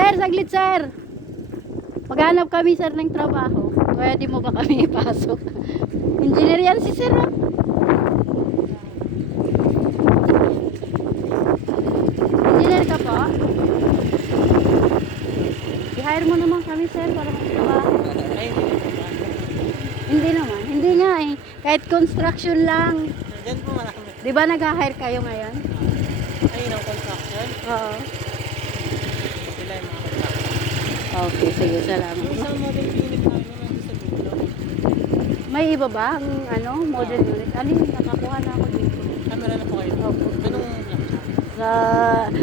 Sir, saglit sir. Maghanap kami sir ng trabaho. Pwede mo ba kami ipasok? Engineer yan si sir. oh. Engineer ka po? I-hire mo naman kami sir para magtrabaho. Hindi naman. Hindi nga eh. Kahit construction lang. Diyan po marami. Di ba nag-hire kayo ngayon? Ay, ng construction. Oo. Sila yung mga contractor. Okay, sige. Salamat. Isang model unit namin nandun sa dulo. May iba ba ang ano, model unit? Ano yung nakakuha na ako dito? Camera na po kayo. Opo. Anong black? Sa,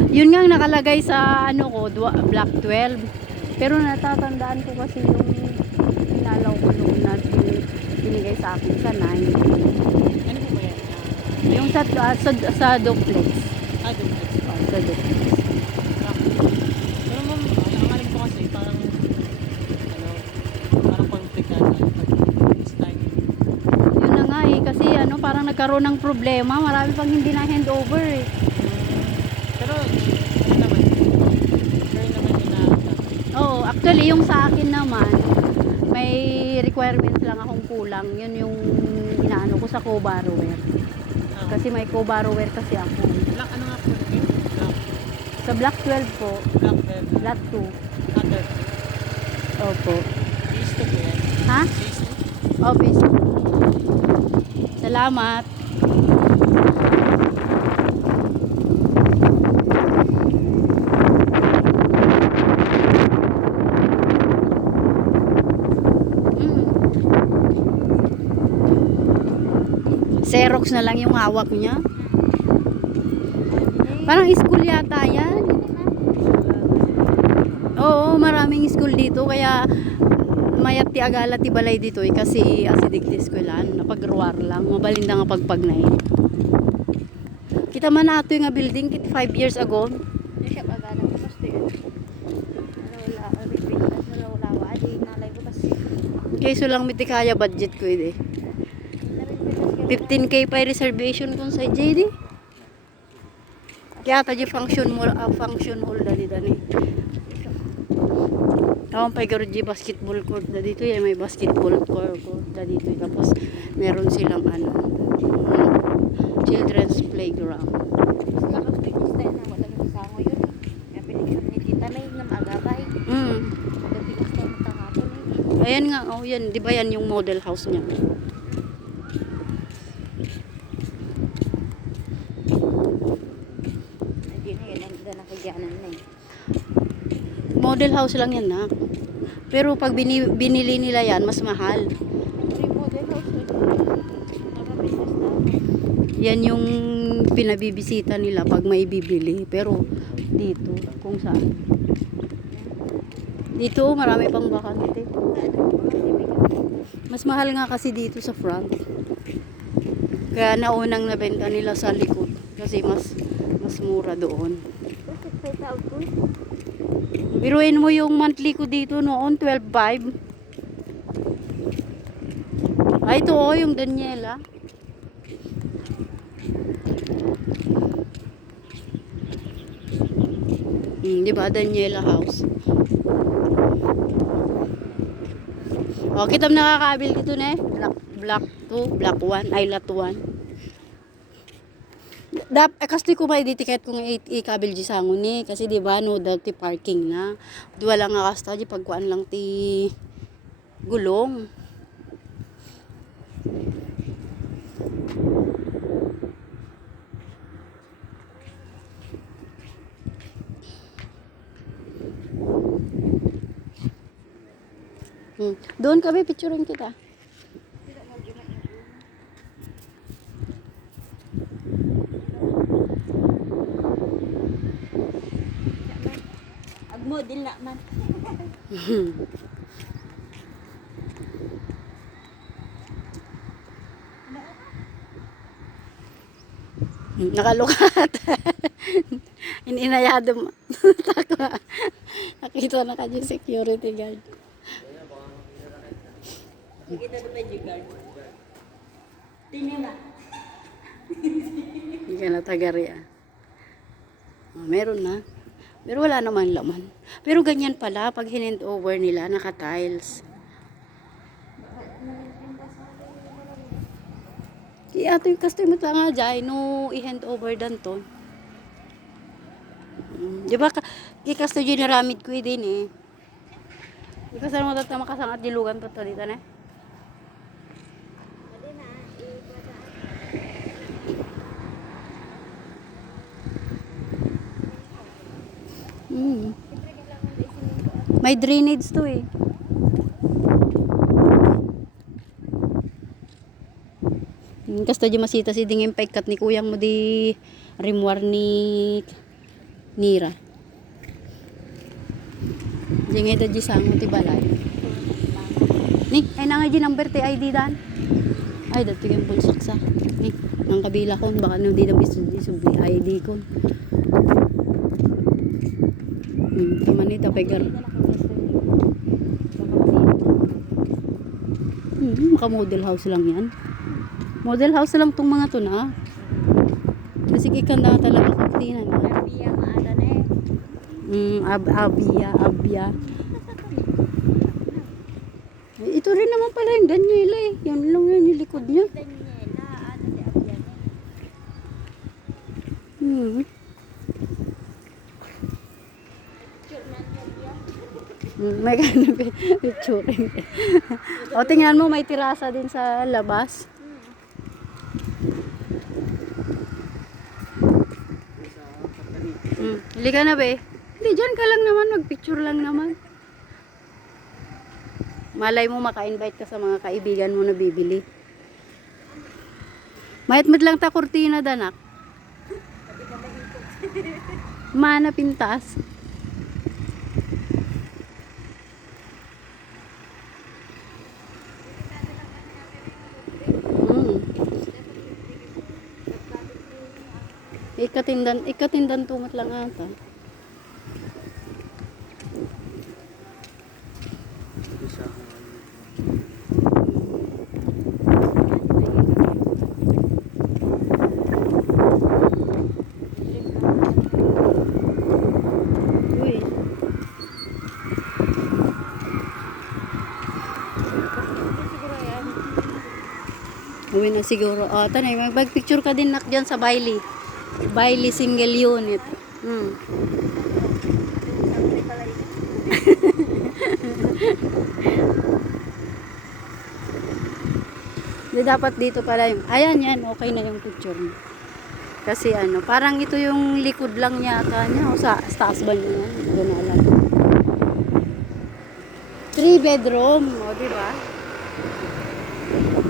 yun nga ang nakalagay sa ano ko, block 12. Pero natatandaan ko kasi yung pinalaw ko nung na bin- binigay sa akin sa 9. Ano po ba yan? Yung sa, ah, sa, sa duplex. Ah, duplex. Oh, sa duplex. Black. Pero ma'am, ang alam ko kasi parang ano, parang conflict ata pag style. Yun na nga eh, kasi ano, parang nagkaroon ng problema. Marami pang hindi na handover eh. Pero, ano naman, sure naman yun na Oo, actually yung sa akin naman, may requirements lang akong kulang. Yun yung inaano ko sa co-borrower. ah, Kasi may co-borrower kasi ako. black ano nga po? Black, Sa block 12 po, black velvet. lot 2. Other. Opo. Base to po yan. Ha? Base to? Office. Salamat. Mm. Xerox na lang yung hawak niya. Parang school yata yan. Oo, maraming school dito kaya mayat ti agala ti balay dito eh, kasi asidik ti eskwelahan napagruar lang mabalinda nga pagpagnay kita man ato nga building kit 5 years ago Di siya kagana ko ko kasi. kayso lang miti kaya budget ko eh 15k pa reservation kung sa JD kaya tayo function mo ah, function hall dali dani Tawang pa di basketball court na dito yan may basketball court, court na dito tapos meron silang ano mm, children's playground yung mm. Eh. Ayan nga, oh yan, di ba yan yung model house niya? Hindi na yun, ang na kagyanan na eh. Model house lang yan na. Pero pag bini, binili nila yan, mas mahal. Yan yung pinabibisita nila pag may bibili. Pero dito, kung saan. Dito, marami pang bakante. Mas mahal nga kasi dito sa front. Kaya naunang nabenta nila sa likod. Kasi mas mas mura doon. Bakit may tawag ko? Biruin mo yung monthly ko dito noon, 12.5. Ay, ito oh, yung Daniela. Hmm, di ba, Daniela House. Oh, kita mo nakakabil dito na eh. Block 2, block 1, ay lot 1. Dap, eh, kasi ko ditiket kung ikabil di sangon ni kasi di ba no dati parking na. Dua lang nga kasta di pagkuan lang ti gulong. Hmm. Doon kami picturein kita. Agmodel na man. Nakalukat. Ininayado mo. Takwa. Nakita na ka yung security guard. Nakita na yung guard? Na. Hindi ka na tagari ah. Oh, meron na. Pero wala naman laman. Pero ganyan pala, pag hinend over nila, naka-tiles. Kaya ito yung customer ta nga dyan, no i-hand over dan to. Mm, Di ba, ka- kay kasto dyan naramid ko din eh. Di ka mo tatama kasangat dilugan to to dito na. Adi na, ikwata. Mm. Siyempre kailangan na isimin ko. May drainage to eh. Hmm, Kasta di masita si dingin paikat ni kuyang mo di rimwar ni Nira. Di nga di sang ti balay. Ni, ay na nga di number ti ID dan. Ay, dati yung bulsak sa. Ni, nang kabila ko, baka no di na bisu di subli ID ko. Hmm, taman ni tapegar. Hmm, maka model house lang yan. Model house lang tong mga to na. Kasi ikan na talaga kurtina na. Biya maada na eh. Mm, ab abia, abia. Eh, Ito rin naman pala yung Daniela eh. Yan lang yan yung likod niya. Ano. Hmm. May ganun picture. o tingnan mo, may tirasa din sa labas. Hmm. Hili ka na be. Hindi, dyan ka lang naman. Mag-picture lang naman. Malay mo maka-invite ka sa mga kaibigan mo na bibili. Mayat mo lang ta kurtina danak. Mana pintas. Mm. Ikatindan, ikatindan tumat lang ata. Uwi na siguro. O, oh, tanay, mag-picture ka din nak dyan sa Bailey. Bailey single unit. Hmm. Di dapat dito pala yung, ayan yan, okay na yung picture mo. Kasi ano, parang ito yung likod lang yata niya. O sa, sa taas ba niya? Hindi ko na alam. Three bedroom, o di ba?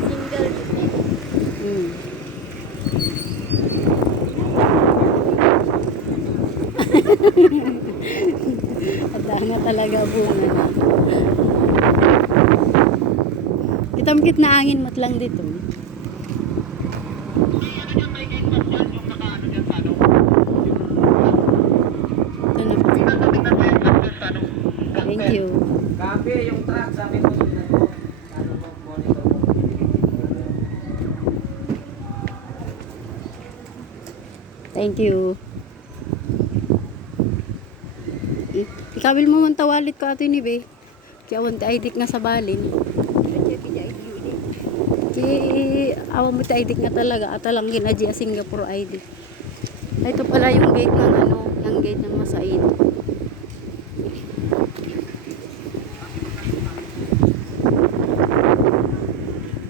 Single unit. Hmm. Nga talaga bunga. Itamkit na angin mat lang dito. Na. Thank you. Gabi, yung truck, sabi ko. Ano? Thank you. Ikabil mo man tawalit ko ato ni be. Kaya wanti aidik nga sa balin. Kaya awa mo aidik nga talaga at lang ginadya Singapore ID. Ito pala yung gate ng ano, yung gate ng Masaid.